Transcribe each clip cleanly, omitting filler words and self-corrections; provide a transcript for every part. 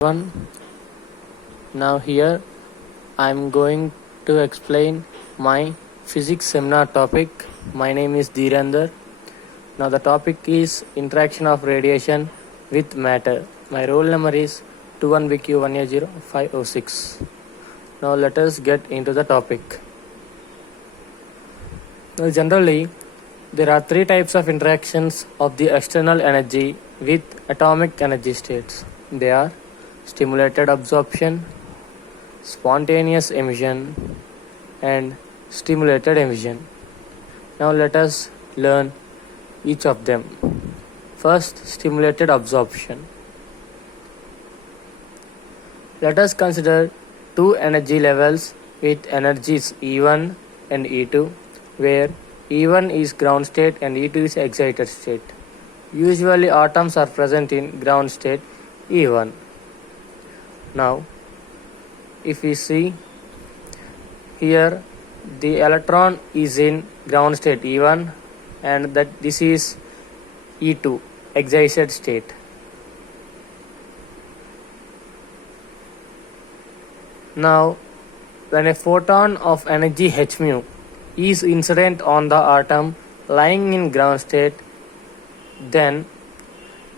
One. Now here I am going to explain my physics seminar topic. My name is Dhirendra. Now the topic is interaction of radiation with matter. My roll number is 21bq1a05o6. Now let us get into the topic. Now generally there are three types of interactions of the external energy with atomic energy states. They are stimulated absorption, spontaneous emission, and stimulated emission. Now let us learn each of them. First, stimulated absorption. Let us consider two energy levels with energies E1 and E2, where E1 is ground state and E2 is excited state. Usually atoms are present in ground state E1. Now, if we see here, the electron is in ground state E1 and that this is E2, excited state. Now, when a photon of energy h mu is incident on the atom lying in ground state, then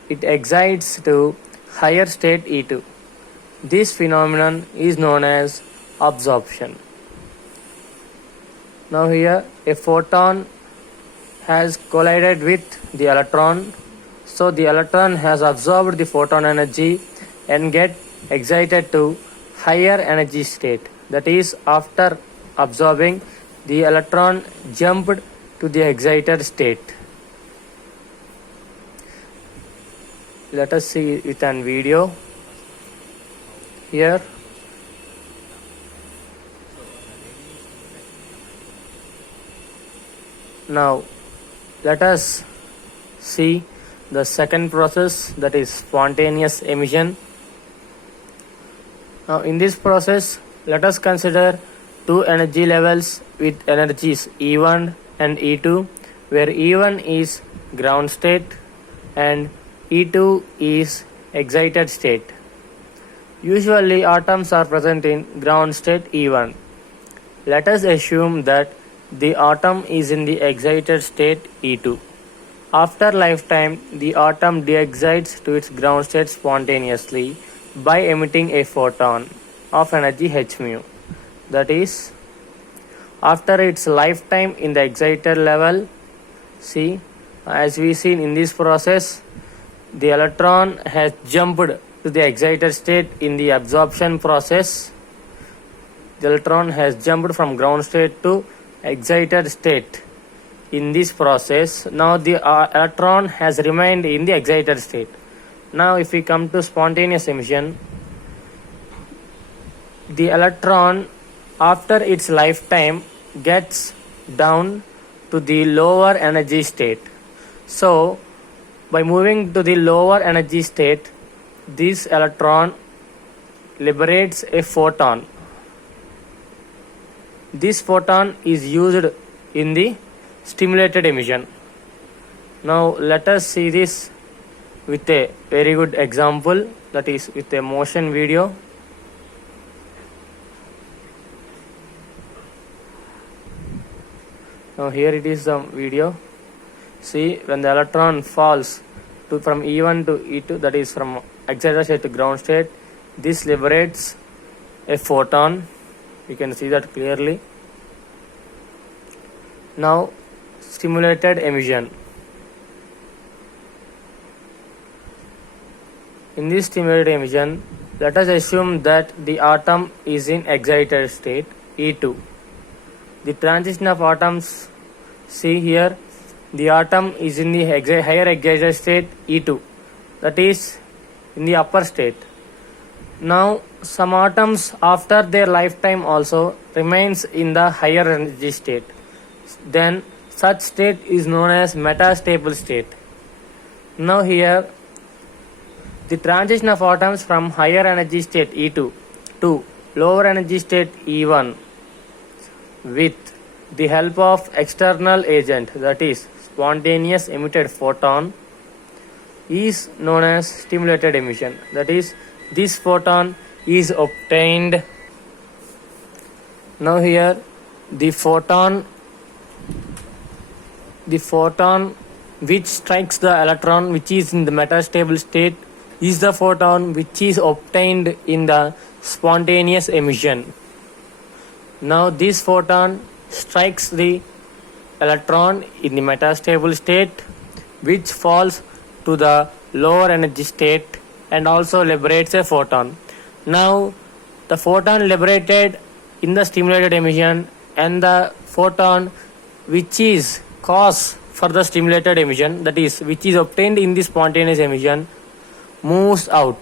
it excites to higher state E2. This phenomenon is known as absorption. Now here a photon has collided with the electron, so the electron has absorbed the photon energy and get excited to higher energy state. That is, after absorbing, the electron jumped to the excited state. Let us see with an video. Here now let us see the second process, that is spontaneous emission. Now in this process let us consider two energy levels with energies E1 and E2, where E1 is ground state and E2 is excited state. Usually atoms are present in ground state E1. Let us assume that the atom is in the excited state E2. After lifetime, the atom de-excites to its ground state spontaneously by emitting a photon of energy h mu. That is, after its lifetime in the excited level, see, as we seen in this process, the electron has jumped to the excited state in the absorption process. The electron has jumped from ground state to excited state in this process. Now the electron has remained in the excited state. Now if we come to spontaneous emission, the electron after its lifetime gets down to the lower energy state. So by moving to the lower energy state, this electron liberates a photon. This photon is used in the stimulated emission. Now let us see this with a very good example, that is with a motion video. Now here it is the video. See, when the electron falls from E1 to E2, that is from excited state to ground state, this liberates a photon. You can see that clearly. Now stimulated emission. In this stimulated emission, let us assume that the atom is in excited state E2. The transition of atoms, see here, the atom is in the higher excited state E2, that is in the upper state. Now some atoms after their lifetime also remains in the higher energy state. Then such state is known as metastable state. Now here the transition of atoms from higher energy state E2 to lower energy state E1 with the help of external agent, that is spontaneous emitted photon, is known as stimulated emission. That is, this photon is obtained. Now here the photon which strikes the electron which is in the metastable state is the photon which is obtained in the spontaneous emission. Now this photon strikes the electron in the metastable state, which falls to the lower energy state and also liberates a photon. Now the photon liberated in the stimulated emission and the photon which is cause for the stimulated emission, that is which is obtained in the spontaneous emission, moves out.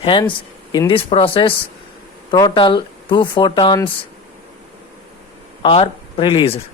Hence in this process total 2 photons are released.